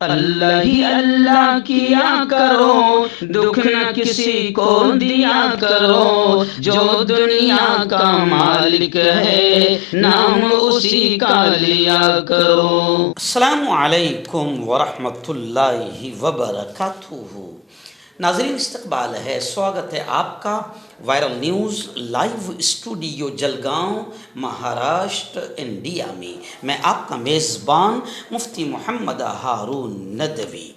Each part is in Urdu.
اللہ ہی اللہ کیا کرو، دکھ نہ کسی کو دیا کرو، جو دنیا کا مالک ہے نام اسی کا لیا کرو۔ السلام علیکم ورحمۃ اللہ وبرکاتہ۔ ناظرین استقبال ہے، سواگت ہے آپ کا viral news live studio Jalgaon Maharashtra India میں آپ کا میزبان مفتی محمد ہارون ندوی۔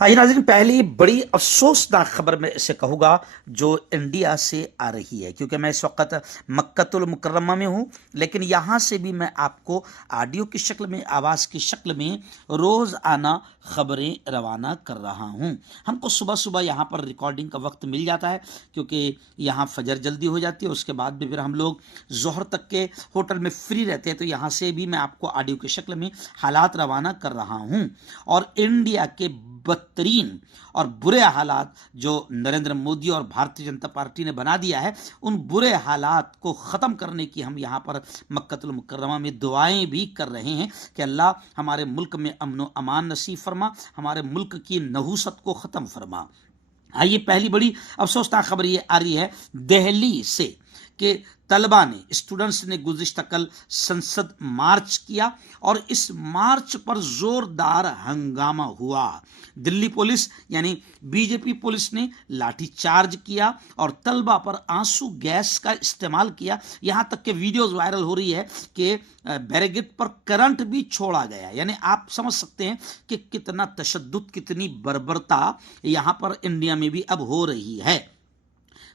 ہاں ناظرین، پہلی بڑی افسوسناک خبر میں اسے کہوں گا جو انڈیا سے آ رہی ہے، کیونکہ میں اس وقت مکۃ المکرمہ میں ہوں، لیکن یہاں سے بھی میں آپ کو آڈیو کی شکل میں، آواز کی شکل میں روز آنا خبریں روانہ کر رہا ہوں۔ ہم کو صبح صبح یہاں پر ریکارڈنگ کا وقت مل جاتا ہے، کیونکہ یہاں فجر جلدی ہو جاتی ہے، اس کے بعد بھی پھر ہم لوگ ظہر تک کے ہوٹل میں فری رہتے ہیں، تو یہاں سے بھی میں آپ کو آڈیو کی شکل میں حالات روانہ کر رہا ہوں۔ اور انڈیا کے بدترین اور برے حالات جو نریندر مودی اور بھارتیہ جنتا پارٹی نے بنا دیا ہے، ان برے حالات کو ختم کرنے کی ہم یہاں پر مکۃ المکرمہ میں دعائیں بھی کر رہے ہیں کہ اللہ ہمارے ملک میں امن و امان نصیب فرما، ہمارے ملک کی نحوست کو ختم فرما۔ آئیے، پہلی بڑی افسوسناک خبر یہ آ رہی ہے دہلی سے کہ طلبہ نے، اسٹوڈنٹس نے گزشتہ کل سنسد مارچ کیا اور اس مارچ پر زوردار ہنگامہ ہوا۔ دلی پولیس یعنی بی جے پی پولیس نے لاٹھی چارج کیا اور طلبہ پر آنسو گیس کا استعمال کیا، یہاں تک کہ ویڈیوز وائرل ہو رہی ہے کہ بیریگیٹ پر کرنٹ بھی چھوڑا گیا۔ یعنی آپ سمجھ سکتے ہیں کہ کتنا تشدد، کتنی بربرتا یہاں پر انڈیا میں بھی اب ہو رہی ہے۔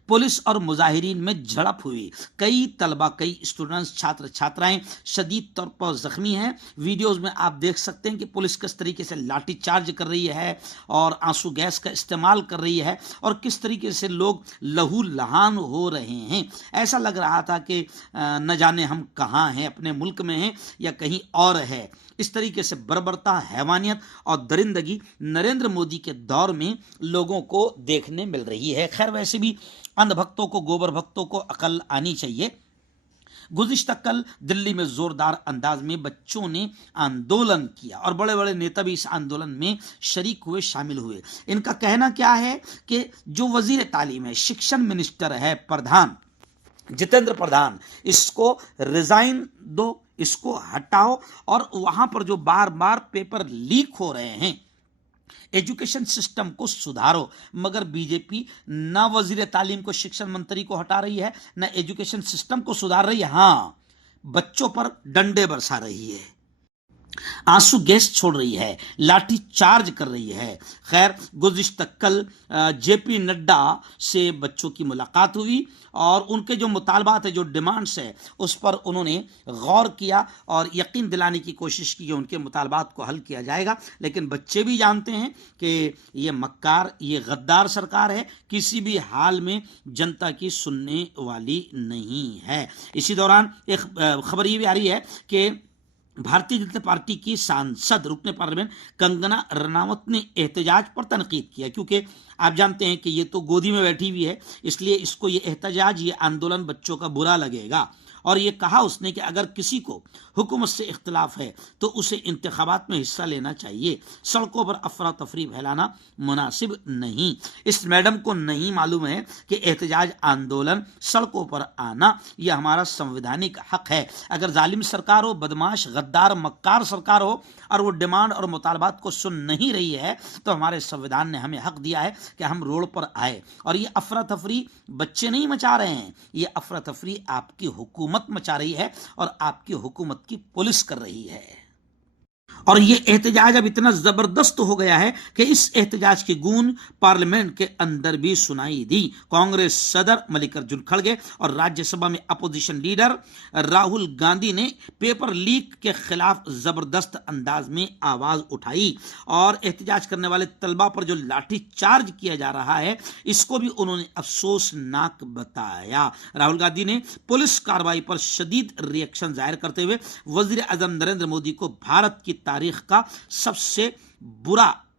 پولیس اور مظاہرین میں جھڑپ ہوئی، کئی طلبہ، کئی اسٹوڈنٹس، چھاتر چھاترائیں شدید طور پر زخمی ہیں۔ ویڈیوز میں آپ دیکھ سکتے ہیں کہ پولیس کس طریقے سے لاٹھی چارج کر رہی ہے اور آنسو گیس کا استعمال کر رہی ہے، اور کس طریقے سے لوگ لہو لہان ہو رہے ہیں۔ ایسا لگ رہا تھا کہ نہ جانے ہم کہاں ہیں، اپنے ملک میں ہیں یا کہیں اور ہے۔ اس طریقے سے بربرتا، حیوانیت اور درندگی نریندر مودی کے دور میں لوگوں کو دیکھنے مل رہی ہے۔ خیر، ویسے بھی اندھ بھکتوں کو، گوبر بھکتوں کو عقل آنی چاہیے۔ گزشتہ کل دلی میں زوردار انداز میں بچوں نے آندولن کیا اور بڑے بڑے نیتا بھی اس آندولن میں شریک ہوئے، شامل ہوئے۔ ان کا کہنا کیا ہے کہ جو وزیر تعلیم ہے، شکشن منسٹر ہے پردھان جتیندر پردھان، اس کو ریزائن دو، اس کو ہٹاؤ، اور وہاں پر جو بار بار پیپر لیک ہو رہے ہیں، ایجوکیشن سسٹم کو سدھارو۔ مگر بی جے پی نہ وزیر تعلیم کو، شکشن منتری کو ہٹا رہی ہے، نہ ایجوکیشن سسٹم کو سدھار رہی ہے، ہاں بچوں پر ڈنڈے برسا رہی ہے، آنسو گیس چھوڑ رہی ہے، لاٹھی چارج کر رہی ہے۔ خیر، گزشتہ کل جے پی نڈا سے بچوں کی ملاقات ہوئی اور ان کے جو مطالبات ہیں، جو ڈیمانڈس ہیں، اس پر انہوں نے غور کیا اور یقین دلانے کی کوشش کی کہ ان کے مطالبات کو حل کیا جائے گا۔ لیکن بچے بھی جانتے ہیں کہ یہ مکار، یہ غدار سرکار ہے، کسی بھی حال میں جنتا کی سننے والی نہیں ہے۔ اسی دوران ایک خبر یہ بھی آ رہی ہے کہ بھارتیہ جنتا پارٹی کی سانسد رکن پارلیمنٹ کنگنا رناوت نے احتجاج پر تنقید کیا، کیونکہ آپ جانتے ہیں کہ یہ تو گودی میں بیٹھی ہوئی ہے، اس لیے اس کو یہ احتجاج، یہ آندولن بچوں کا برا لگے گا۔ اور یہ کہا اس نے کہ اگر کسی کو حکومت سے اختلاف ہے تو اسے انتخابات میں حصہ لینا چاہیے، سڑکوں پر افراتفری پھیلانا مناسب نہیں۔ اس میڈم کو نہیں معلوم ہے کہ احتجاج، آندولن، سڑکوں پر آنا یہ ہمارا سنویدھانک حق ہے۔ اگر ظالم سرکار ہو، بدماش، غدار، مکار سرکار ہو اور وہ ڈیمانڈ اور مطالبات کو سن نہیں رہی ہے، تو ہمارے سنویدھان نے ہمیں حق دیا ہے کہ ہم روڈ پر آئے۔ اور یہ افراتفری بچے نہیں مچا رہے ہیں، یہ افراتفری آپ کی حکومت مچا رہی ہے اور آپ کی حکومت کی پولیس کر رہی ہے۔ اور یہ احتجاج اب اتنا زبردست ہو گیا ہے کہ اس احتجاج کی گونج پارلیمنٹ کے اندر بھی سنائی دی۔ کانگریس صدر ملکارجن کھڑگے اور راجیہ سبھا میں اپوزیشن لیڈر راہل گاندھی نے پیپر لیک کے خلاف زبردست انداز میں آواز اٹھائی اور احتجاج کرنے والے طلبہ پر جو لاٹھی چارج کیا جا رہا ہے، اس کو بھی انہوں نے افسوسناک بتایا۔ راہل گاندھی نے پولیس کارروائی پر شدید ری ایکشن ظاہر کرتے ہوئے وزیر اعظم نریندر مودی کو بھارت کی تاریخ کا سب سے برا